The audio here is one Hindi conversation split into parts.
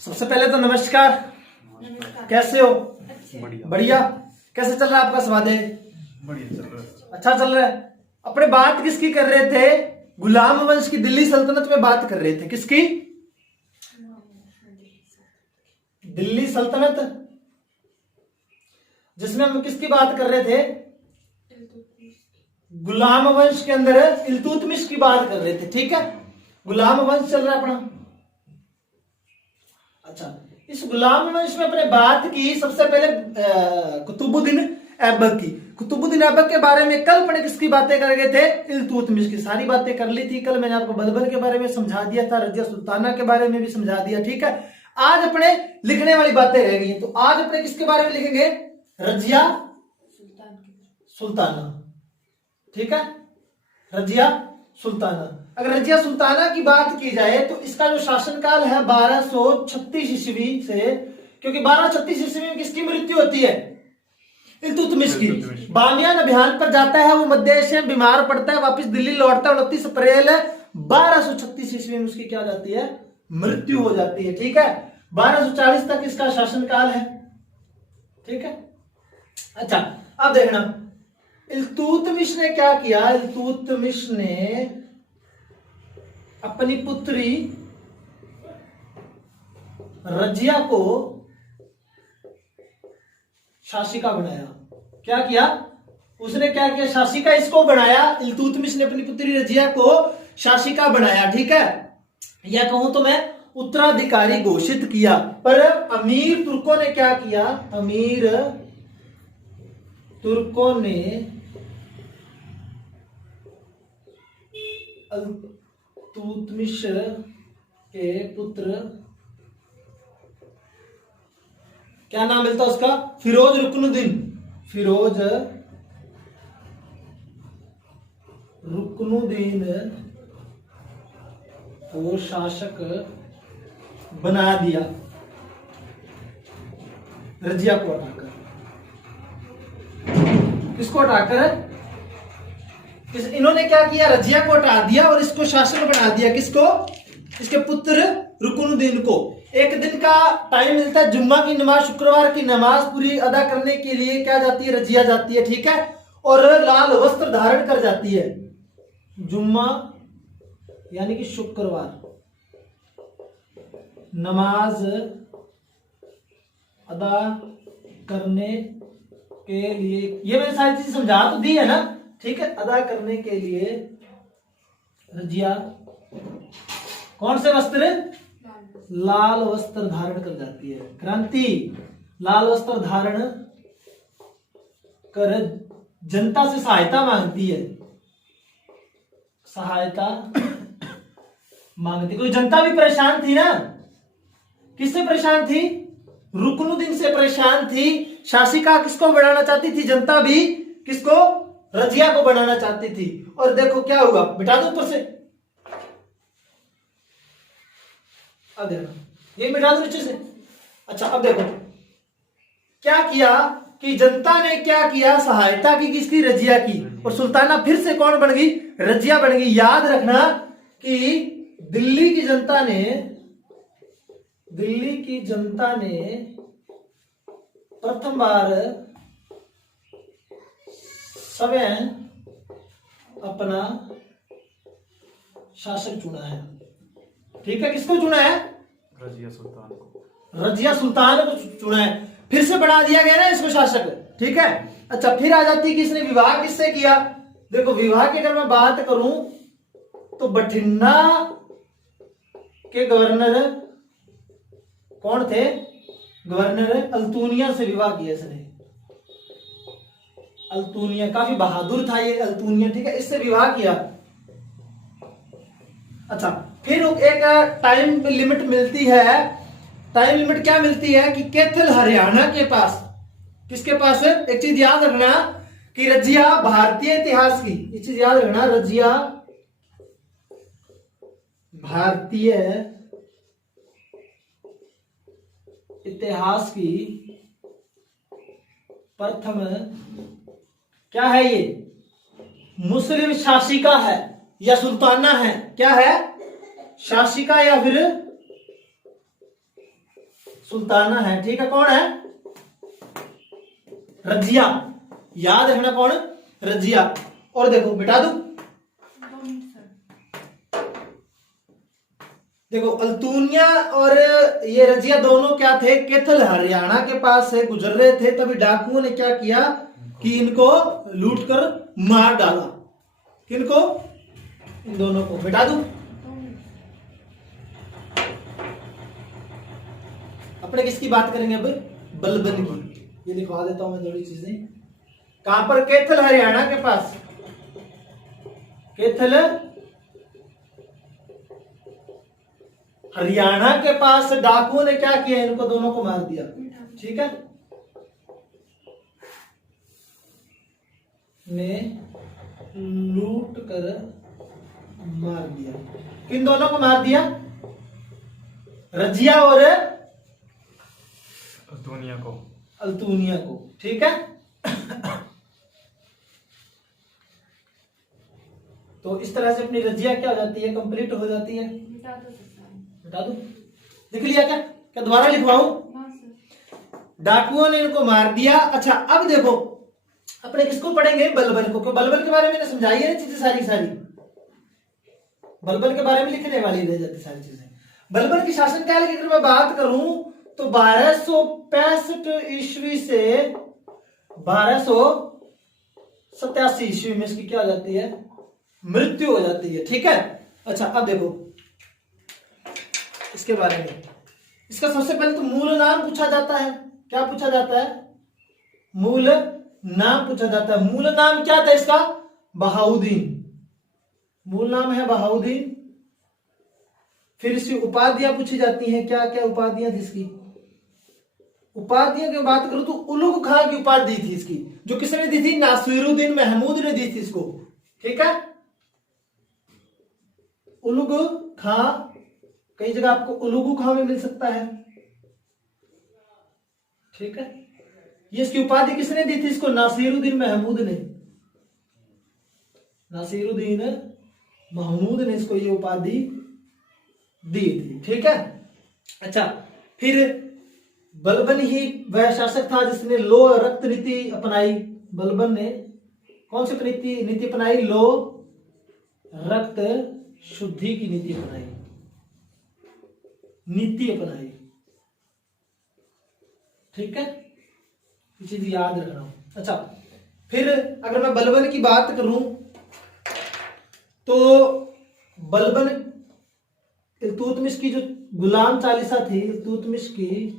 सबसे पहले तो नमस्कार। कैसे हो? बढ़िया बढ़िया। कैसे चल रहा है आपका स्वाध्याय? बढ़िया चल रहा है। अच्छा चल रहा है। अपने बात किसकी कर रहे थे? गुलाम वंश की दिल्ली सल्तनत में बात कर रहे थे। किसकी? दिल्ली सल्तनत, जिसमें हम किसकी बात कर रहे थे? गुलाम वंश के अंदर इल्तुतमिश की बात कर रहे थे। ठीक है, गुलाम वंश चल रहा है अपना। अच्छा, इस गुलाम वंश में अपने बात की सबसे पहले कुतुबुद्दीन ऐबक की। कुतुबुद्दीन ऐबक के बारे में कल अपने किसकी बातें कर गए थे? इल्तुतमिश की। सारी बातें कर ली थी कल। मैंने आपको बलबल के बारे में समझा दिया था, रजिया सुल्ताना के बारे में भी समझा दिया। ठीक है, आज अपने लिखने वाली बातें रह गई। तो आज अपने किसके बारे में लिखेंगे? रजिया सुल्ताना। ठीक है, रजिया सुल्ताना। अगर रजिया सुल्ताना की बात की जाए तो इसका जो शासनकाल है 1236 ईस्वी से, क्योंकि 1236 ईस्वी में किसकी मृत्यु होती है? इल्तुतमिश की। बामियान अभियान पर जाता है वो, मध्य एशिया में बीमार पड़ता है, वापस दिल्ली लौटता है। 29 अप्रैल 1236 ईस्वी में उसकी क्या हो जाती है? मृत्यु हो जाती है। ठीक है, 1240 तक इसका शासनकाल है। ठीक है, अच्छा अब देखना इल्तुतमिश ने क्या किया। इल्तुतमिश ने अपनी पुत्री रजिया को शासिका बनाया। क्या किया उसने? क्या किया? शासिका इसको बनाया। इल्तुतमिश ने अपनी पुत्री रजिया को शासिका बनाया। ठीक है, या कहूं तो मैं उत्तराधिकारी घोषित किया। पर अमीर तुर्कों ने क्या किया? अमीर तुर्कों ने इल्तुतमिश के पुत्र, क्या नाम मिलता उसका? फिरोज रुकनुद्दीन। फिरोज रुकनुद्दीन को शासक बना दिया, रजिया को हटाकर। किसको हटाकर? इन्होंने क्या किया? रजिया को हटा दिया और इसको शासक बना दिया। किसको? इसके पुत्र रुकनुद्दीन को। एक दिन का टाइम मिलता है, जुम्मा की नमाज, शुक्रवार की नमाज पूरी अदा करने के लिए क्या जाती है? रजिया जाती है। ठीक है, और लाल वस्त्र धारण कर जाती है। जुम्मा यानी कि शुक्रवार, नमाज अदा करने के लिए, ये मैंने सारी चीज समझा तो दी है ना। ठीक है, अदा करने के लिए रजिया कौन से वस्त्र? लाल वस्त्र धारण कर जाती है। क्रांति लाल वस्त्र धारण कर जनता से सहायता मांगती है। सहायता मांगती। कोई जनता भी परेशान थी ना। किससे परेशान थी? रुकनुद्दीन से परेशान थी। शासिका किसको बनाना चाहती थी? जनता भी किसको? रजिया को बनाना चाहती थी। और देखो क्या हुआ, मिटा दो ऊपर से। अब देखो, ये मिटा दो नीचे से। अच्छा अब देखो क्या किया कि जनता ने क्या किया? सहायता की किसकी? रजिया की। और सुल्ताना फिर से कौन बन गई? रजिया बन गई। याद रखना कि दिल्ली की जनता ने प्रथम बार स्वयं अपना शासक चुना है। ठीक है, किसको चुना है? रजिया सुल्तान को। रजिया सुल्तान को चुना है। फिर से बना दिया गया ना इसको शासक। ठीक है, अच्छा फिर आ जाती है कि इसने विवाह किससे किया। देखो विवाह की अगर मैं बात करूं तो बठिंडा के गवर्नर कौन थे? गवर्नर अल्तुनिया से विवाह किया इसने। अल्तुनिया काफी बहादुर था ये अल्तुनिया। ठीक है, इससे विवाह किया। अच्छा फिर एक टाइम लिमिट मिलती है। टाइम लिमिट क्या मिलती है कि कैथल हरियाणा के पास, किसके पास? एक चीज याद रखना कि रजिया भारतीय इतिहास की, ये चीज याद रखना, रजिया भारतीय इतिहास की प्रथम क्या है? ये मुस्लिम शासिका है या सुल्ताना है? क्या है? शासिका या फिर सुल्ताना है, ठीक है। कौन है? रजिया। याद रखना कौन? रजिया। और देखो मिटा दू, देखो अल्तुनिया और ये रजिया दोनों क्या थे? कैथल हरियाणा के पास से गुजर रहे थे, तभी डाकुओं ने क्या किया कि इनको लूट कर मार डाला। किनको? इन दोनों को। मिटा दूं? अपने किसकी बात करेंगे अब? बलबन की। ये दिखवा देता हूं मैं थोड़ी चीजें। कहां पर? कैथल हरियाणा के पास। कैथल हरियाणा के पास डाकुओं ने क्या किया? इनको दोनों को मार दिया, ठीक है। ने लूट कर मार दिया। किन दोनों को मार दिया? रजिया और दुनिया को, अल्तुनिया को, ठीक है। तो इस तरह से अपनी रजिया क्या हो जाती है? कंप्लीट हो जाती है। बता दो, लिख लिया क्या? क्या दोबारा लिखवाऊं? डाकुओं ने इनको मार दिया। अच्छा अब देखो अपने किसको पढ़ेंगे? बलबन को। क्यों? बलबन के बारे में समझाई है चीजें सारी सारी। बलबन के बारे में लिखने वाली रह जाती सारी चीजें। बलबन की शासनकाल की अगर मैं बात करूं तो 1265 ईस्वी से 1287 ईस्वी में इसकी क्या हो जाती है? मृत्यु हो जाती है, ठीक है। अच्छा अब देखो इसके बारे में। इसका सबसे पहले तो मूल नाम पूछा जाता है। क्या पूछा जाता है? मूल नाम पूछा जाता है। मूल नाम क्या था इसका? बहाउद्दीन। मूल नाम है बहाउद्दीन। फिर इसकी उपाधियां पूछी जाती हैं। क्या क्या उपाधियां थी इसकी? उपाधियां की बात करूं तो उलुग खां की उपाधि थी इसकी, जो किसने दी थी? नासिरुद्दीन महमूद ने दी थी इसको, ठीक है। उलुग खां, कई जगह आपको उलुगु खां में मिल सकता है, ठीक है। ये इसकी उपाधि किसने दी थी इसको? नासिरुद्दीन महमूद ने। नासिरुद्दीन महमूद ने इसको ये उपाधि दी थी, ठीक है। अच्छा फिर बलबन ही वह शासक था जिसने लो रक्त नीति अपनाई। बलबन ने कौन सी नीति अपनाई? लो रक्त शुद्धि की नीति अपनाई। ठीक है, ये चीज याद रखना। अच्छा फिर अगर मैं बलबन की बात करूं तो बलबन इल्तुतमिश की जो गुलाम चालीसा थी, इल्तुतमिश की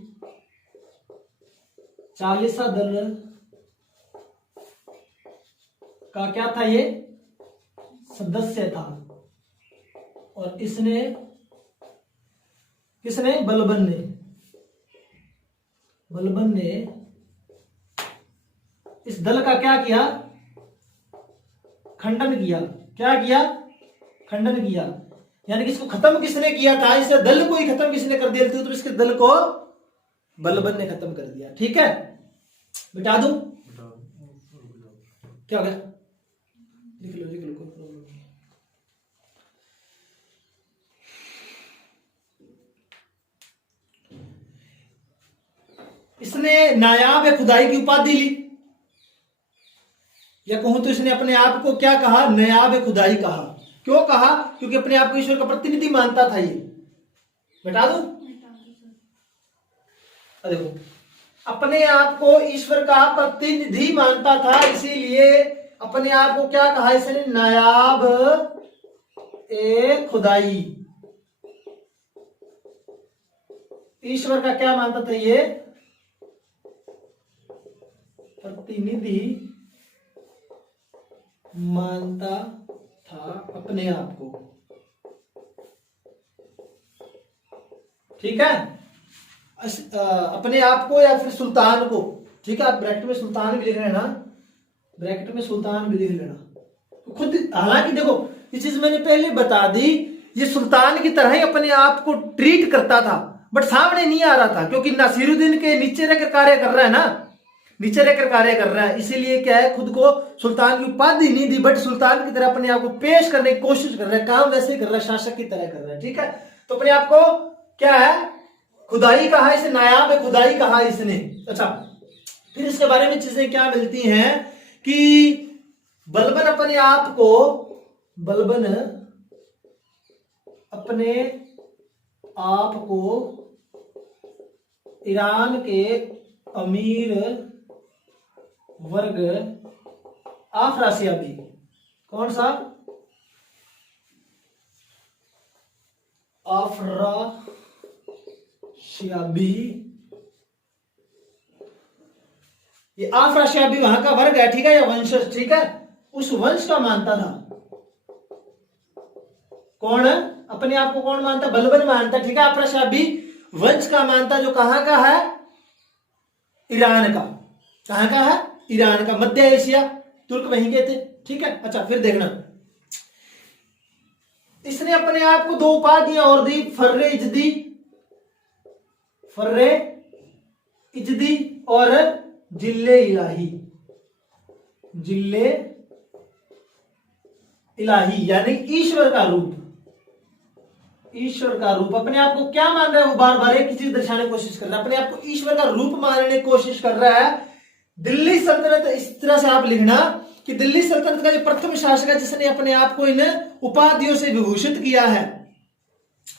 चालीसा दल का क्या था? ये सदस्य था। और इसने किसने? बलबन ने इस दल का क्या किया? खंडन किया। क्या किया? खंडन किया। यानी कि इसको खत्म किसने किया था? इस दल को ही खत्म किसने कर दिया? तो इसके दल को बलबन ने खत्म कर दिया, ठीक है। मिटा दूं? क्या हो गया? लिख लो, कोई प्रॉब्लम नहीं। इसने नायाब खुदाई की उपाधि ली, या कहूं तो इसने अपने आप को क्या कहा? नायाब खुदाई कहा। क्यों कहा? क्योंकि अपने आप को ईश्वर का प्रतिनिधि मानता था ये। बता दूं? देखो अपने आप को ईश्वर का प्रतिनिधि मानता था, इसीलिए अपने आप को क्या कहा इसने? नायाब ए खुदाई। ईश्वर का क्या मानता था ये? प्रतिनिधि मानता था अपने आप को, ठीक है। अपने आप को या फिर सुल्तान को, ठीक है। आप ब्रैकेट में सुल्तान भी लिख लेना, ब्रैकेट में सुल्तान भी लिख लेना तो खुद। हालांकि देखो ये चीज मैंने पहले बता दी, ये सुल्तान की तरह ही अपने आप को ट्रीट करता था, बट सामने नहीं आ रहा था क्योंकि नासिरुद्दीन के नीचे रहकर कार्य कर रहा है ना, नीचे रहकर कार्य कर रहा है। इसीलिए क्या है, खुद को सुल्तान की उपाधि नहीं दी, बट सुल्तान की तरह अपने आप को पेश करने की कोशिश कर रहा है, काम वैसे ही कर रहा है, शासक की तरह कर रहा है, ठीक है। तो अपने आप को क्या है? खुदाई कहा, इसे नायाब है खुदाई कहा इसने। अच्छा, फिर इसके बारे में चीजें क्या मिलती हैं कि बलबन अपने आप को, बलबन अपने आप को ईरान के अमीर वर्ग अफरासियाबी, कौन सा, अफरासियाबी, ये अफरासियाबी वहां का वर्ग है, ठीक है, या वंशज, ठीक है, उस वंश का मानता था। कौन अपने आप को कौन मानता, बलबन मानता, ठीक है, अफरासियाबी वंश का मानता, जो कहां का है, ईरान का। कहां का है, ईरान का, मध्य एशिया, तुर्क वहीं के थे, ठीक है। अच्छा, फिर देखना, इसने अपने आप को 2 उपाधियां और दी, फर्रे इजदी, फर्रे इजदी और जिल्ले इलाही, जिल्ले इलाही यानी ईश्वर का रूप, ईश्वर का रूप। अपने आप को क्या मान रहा है वो, बार बार एक ही चीज दर्शाने की कोशिश कर रहा है, अपने आप को ईश्वर का रूप मानने की कोशिश कर रहा है। दिल्ली सल्तनत, इस तरह से आप लिखना कि दिल्ली सल्तनत का जो प्रथम शासक है जिसने अपने आप को इन उपाधियों से विभूषित किया है,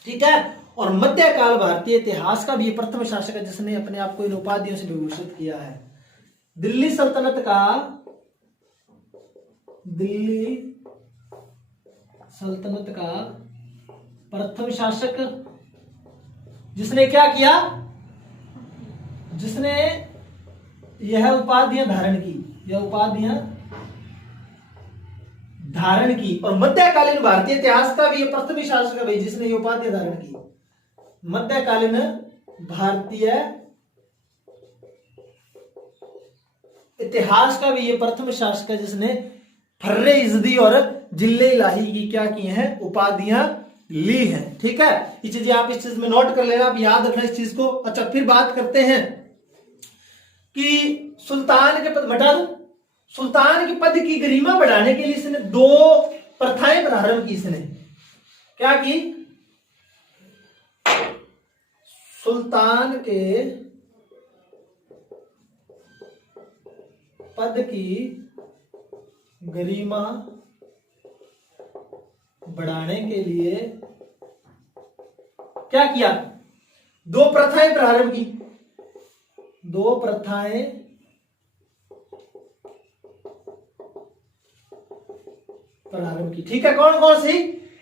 ठीक है, और मध्यकाल भारतीय इतिहास का भी ये प्रथम शासक है जिसने अपने आप को इन उपाधियों से विभूषित किया है। दिल्ली सल्तनत का, दिल्ली सल्तनत का प्रथम शासक जिसने क्या किया, जिसने यह उपाधियां धारण की, यह उपाधियां धारण की, और मध्यकालीन भारतीय इतिहास का भी यह प्रथम शासक है भाई जिसने ये उपाधियां धारण की। मध्यकालीन भारतीय इतिहास का भी ये प्रथम शासक है जिसने फर्रे इजदी और जिल्ले इलाही की क्या की हैं, उपाधियां ली हैं, ठीक है। ये चीजें आप इस चीज में नोट कर लेना, आप याद रखना इस चीज को। अच्छा, फिर बात करते हैं कि सुल्तान के पद, बता दो, सुल्तान के पद की गरिमा बढ़ाने के लिए इसने 2 प्रथाएं प्रारंभ की। इसने क्या की, सुल्तान के पद की गरिमा बढ़ाने के लिए क्या किया, 2 प्रथाएं प्रारंभ की, 2 प्रथाएं प्रारंभ की, ठीक है। कौन कौन सी,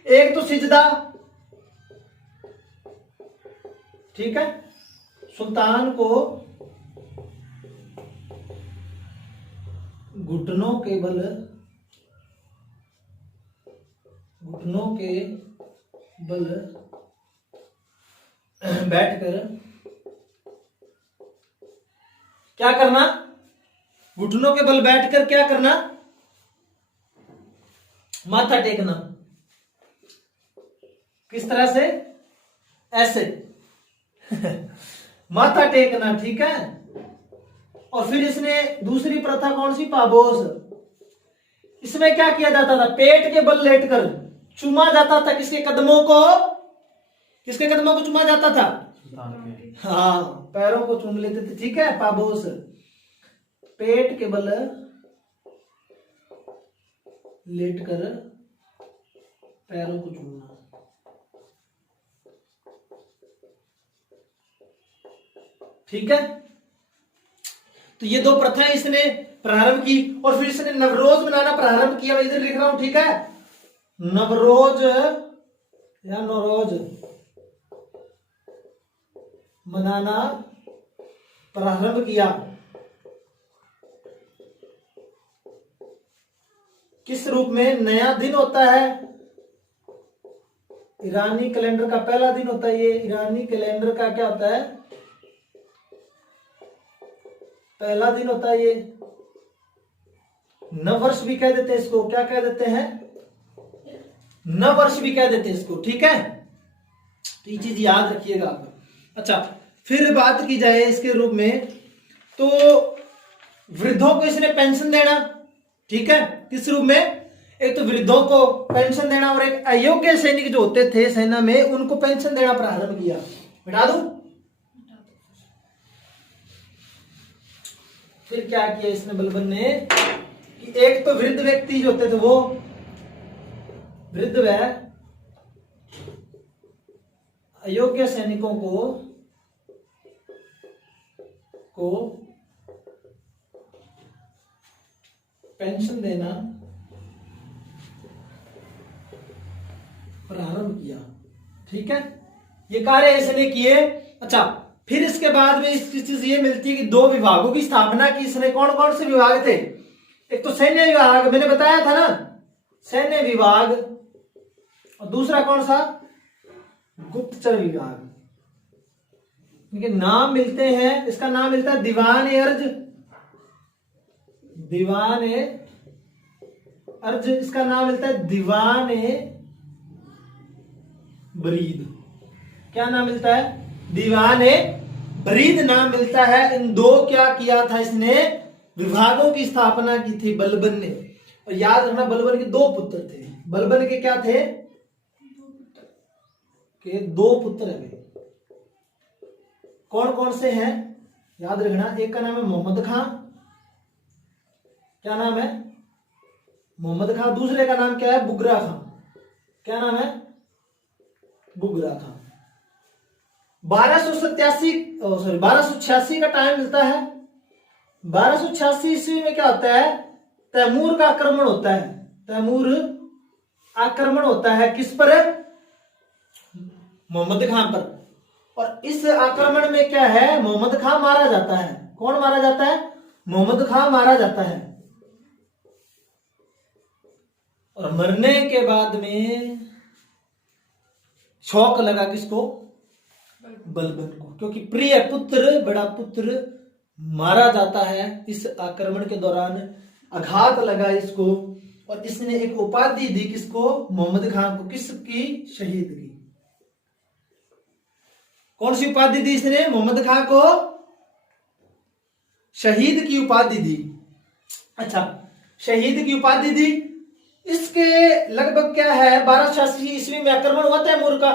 एक तो सिजदा, ठीक है, सुल्तान को घुटनों के बल, घुटनों के बल बैठकर क्या करना, घुटनों के बल बैठकर क्या करना, माथा टेकना। किस तरह से, ऐसे माथा टेकना, ठीक है। और फिर इसने दूसरी प्रथा कौन सी, पाबोस। इसमें क्या किया जाता था, पेट के बल लेटकर चूमा जाता था, किसके कदमों को, किसके कदमों को चूमा जाता था, सुल्तान के, हाँ, पैरों को चूम लेते थे, ठीक है, पाबोस, पेट के बल लेटकर पैरों को चूमना, ठीक है। तो ये 2 प्रथाएं इसने प्रारंभ की, और फिर इसने नवरोज मनाना प्रारंभ किया। मैं इधर लिख रहा हूं, ठीक है, नवरोज या नौरोज मनाना प्रारंभ किया। किस रूप में, नया दिन होता है, ईरानी कैलेंडर का पहला दिन होता है, ये ईरानी कैलेंडर का क्या होता है, पहला दिन होता है। ये नववर्ष भी कह देते हैं इसको, क्या कह देते हैं, नववर्ष भी कह देते हैं इसको, ठीक है। तो ये चीज याद रखिएगा आप। अच्छा, फिर बात की जाए इसके रूप में, तो वृद्धों को इसने पेंशन देना, ठीक है, किस रूप में, एक तो वृद्धों को पेंशन देना, और एक अयोग्य सैनिक जो होते थे सेना में उनको पेंशन देना प्रारंभ किया। बता दूं, फिर क्या किया इसने बलबन ने कि एक तो वृद्ध व्यक्ति जो होते थे वो वृद्ध व अयोग्य सैनिकों को पेंशन देना प्रारंभ किया। ठीक है, ये कार्य इसने किए। अच्छा, फिर इसके बाद में इसकी चीज ये मिलती है कि दो विभागों की स्थापना की इसने। कौन कौन से विभाग थे? एक तो सैन्य विभाग, मैंने बताया था ना, सैन्य विभाग, और दूसरा कौन सा? गुप्तचर विभाग। इनके नाम मिलते हैं, इसका नाम मिलता है दीवान-ए-अर्ज, दीवान-ए-अर्ज, इसका नाम मिलता है दीवान-ए-बरीद। क्या नाम मिलता है? दीवान-ए-बरीद नाम मिलता है। इन दो क्या किया था इसने? विभागों की स्थापना की थी बलबन ने। और याद रखना, बलबन के दो पुत्र थे। बलबन के क्या थे? के दो पुत्र हैं। कौन कौन से हैं? याद रखना, एक का नाम है मोहम्मद खां। क्या नाम है? मोहम्मद खां। दूसरे का नाम क्या है? बुगरा खां। क्या नाम है? बुगरा खां। 1286 का टाइम मिलता है। 1286 ईस्वी में क्या होता है? तैमूर का आक्रमण होता है। तैमूर आक्रमण होता है किस पर? मोहम्मद खां पर। और इस आक्रमण में क्या है? मोहम्मद खां मारा जाता है। कौन मारा जाता है? मोहम्मद खां मारा जाता है। और मरने के बाद में शौक लगा किसको? बलबन को, क्योंकि प्रिय पुत्र, बड़ा पुत्र मारा जाता है इस आक्रमण के दौरान। आघात लगा इसको, और इसने एक उपाधि दी किसको? मोहम्मद खां को। किसकी? शहीद की। कौन सी उपाधि दी इसने? मोहम्मद खां को शहीद की उपाधि दी। अच्छा, शहीद की उपाधि दी। इसके लगभग क्या है, 1286 ईस्वी में आक्रमण हुआ तैमूर का।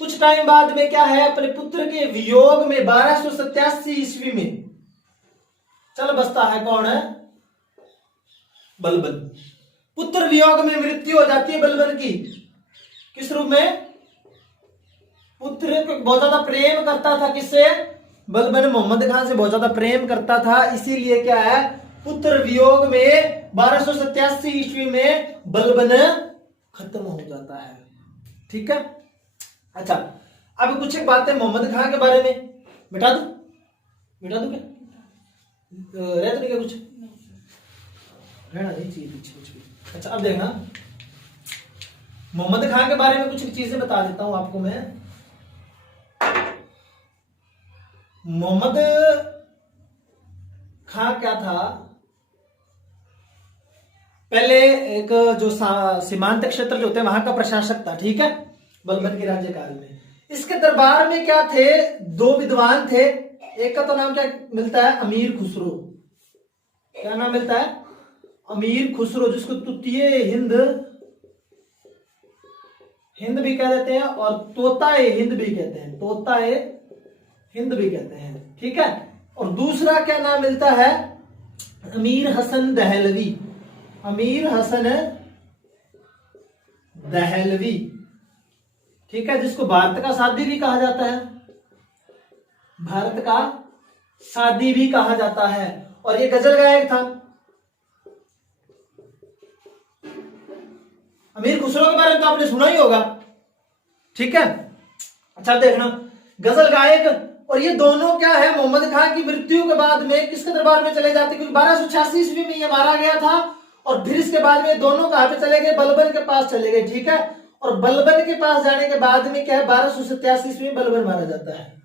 कुछ टाइम बाद में क्या है, अपने पुत्र के वियोग में 1287 ईस्वी में चल बसता है। कौन है? बलबन। पुत्र वियोग में मृत्यु हो जाती है बलबन की। किस रूप में? पुत्र को बहुत ज्यादा प्रेम करता था। किससे? बलबन मोहम्मद खां से बहुत ज्यादा प्रेम करता था, इसीलिए क्या है, पुत्र वियोग में 1287 ईस्वी में बलबन खत्म हो जाता है। ठीक है। अच्छा, अब कुछ एक बातें मोहम्मद खां के बारे में मिटा दूं क्या? रह तो नहीं क्या? कुछ रहना नहीं चाहिए पीछे कुछ भी। अच्छा, अब देखना, मोहम्मद खां के बारे में कुछ चीजें बता देता हूं आपको मैं। मोहम्मद खां क्या था? पहले एक जो सीमांत क्षेत्र जो होते हैं वहां का प्रशासक था। ठीक है, बलबन के राज्यकाल में। इसके दरबार में क्या थे? दो विद्वान थे। एक का तो नाम क्या मिलता है? अमीर खुसरो। क्या नाम मिलता है? अमीर खुसरो, जिसको तुतीय हिंद भी कह देते हैं और तोताए हिंद भी कहते हैं। तोताए हिंद भी कहते हैं। ठीक है। और दूसरा क्या नाम मिलता है? अमीर हसन दहलवी। अमीर हसन दहलवी। ठीक है, जिसको भारत का सादी भी कहा जाता है। भारत का सादी भी कहा जाता है। और ये गजल गायक था। अमीर खुसरो के बारे में तो आपने सुना ही होगा। ठीक है। अच्छा, देखना, गजल गायक। और ये दोनों क्या है, मोहम्मद खां की मृत्यु के बाद में किसके दरबार में चले जाते? क्योंकि 1286 ईस्वी में ये मारा गया था। और फिर इसके बाद में दोनों कहां पे चले गए? बलबन के पास चले गए। ठीक है। और बलबन के पास जाने के बाद में क्या है, 1287 ईस्वी में बलबन मारा जाता है।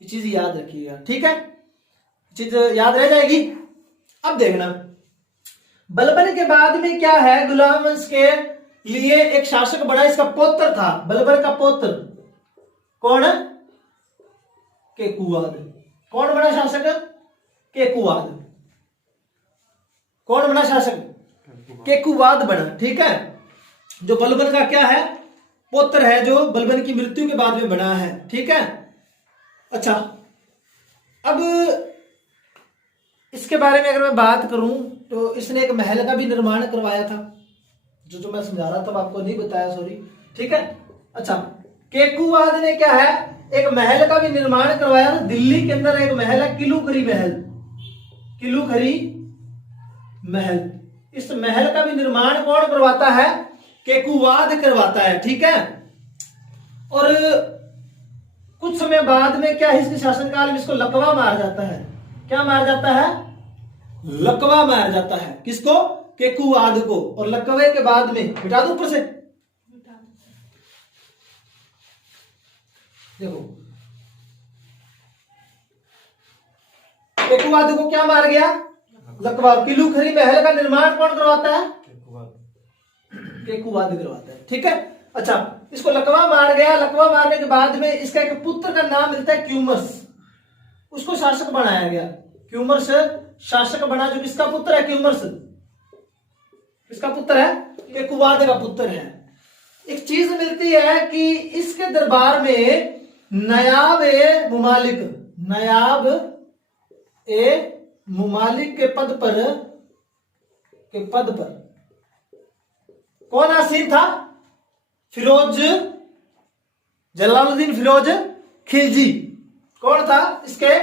ये चीज याद रखिएगा। ठीक है, चीज याद रह जाएगी। अब देखना, बलबन के बाद में क्या है, गुलाम वंश के लिए एक शासक बना। इसका पौत्र था, बलबन का पौत्र। कौन? केकुवाद। कौन बना शासक? केकुवाद। कौन बना शासक? केकुवाद बना। ठीक है, जो बलबन का क्या है, पुत्र है, जो बलबन की मृत्यु के बाद में बना है। ठीक है। अच्छा, अब इसके बारे में अगर मैं बात करूं तो इसने एक महल का भी निर्माण करवाया था, जो मैं समझा रहा था आपको नहीं बताया, सॉरी। ठीक है। अच्छा, केकुवाद ने क्या है, एक महल का भी निर्माण करवाया था। दिल्ली के अंदर एक महल है किलूखरी महल, किलूखरी महल। इस महल का भी निर्माण कौन करवाता है, केकुवाद करवाता है। ठीक है। और कुछ समय बाद में क्या है, इसके शासनकाल में इसको लकवा मार जाता है। क्या मार जाता है, लकवा मार जाता है। किसको, केकुवाद को। और लकवे के बाद में मिटा दो ऊपर से, देखो केकुवाद को क्या मार गया, लकवा। किलूखरी महल का निर्माण कौन करवाता है, केकुवाद करवाता है। ठीक है। अच्छा, इसको लकवा मार गया। लकवा मारने के बाद में इसका एक पुत्र का नाम मिलता है क्यूमर्स, उसको शासक बनाया गया। क्यूमर्स शासक बना, जो किसका पुत्र है, क्यूमर्स किसका पुत्र है, केकुवाद का पुत्र है। एक चीज मिलती है कि इसके दरबार में नायाब ए मुमालिक, नायाब ए मुमालिक के पद पर कौन आसीन था, फिरोज, जलालुद्दीन फिरोज खिलजी। कौन था इसके,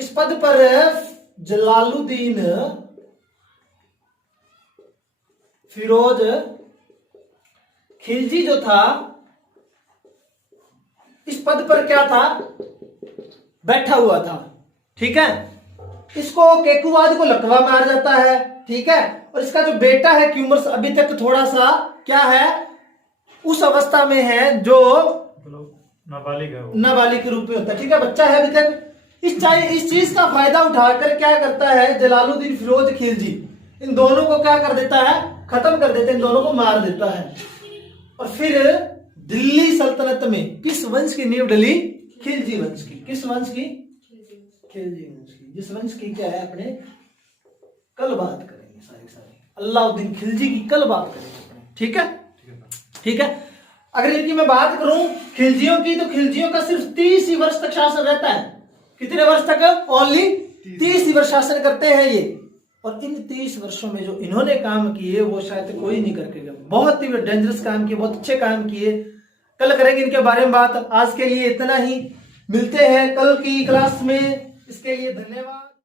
इस पद पर जलालुद्दीन फिरोज खिलजी जो था, इस पद पर क्या था, बैठा हुआ था। ठीक है। इसको केकुवाद को लकवा मार जाता है। ठीक है। और इसका जो बेटा है क्यूमर्स अभी तक थोड़ा सा क्या है, उस अवस्था में है जो नाबालिग है, नाबालिग के रूप में होता है। ठीक है, बच्चा है अभी तक। इस चीज का फायदा उठाकर क्या करता है जलालुद्दीन फिरोज खिलजी, इन दोनों को क्या कर देता है, खत्म कर देता है, इन दोनों को मार देता है। और फिर दिल्ली सल्तनत में किस वंश की नींव डली, खिलजी वंश की। किस वंश की, खिलजी वंश की। जिस वंश की क्या है, अपने कल बात करेंगे सारी अलाउद्दीन खिलजी की कल बात करेंगे अपने। ठीक है। ठीक है। अगर इनकी मैं बात करूं खिलजियों की, तो खिलजियों का सिर्फ 30 ही वर्ष तक शासन रहता है। कितने वर्ष तक, ओनली 30 ही वर्ष शासन करते हैं ये। और इन 30 वर्षों में जो इन्होंने काम किए वो शायद कोई नहीं करके गया। बहुत ही डेंजरस काम किए, बहुत अच्छे काम किए। कल करेंगे इनके बारे में बात। आज के लिए इतना ही, मिलते हैं कल की क्लास में। इसके लिए धन्यवाद।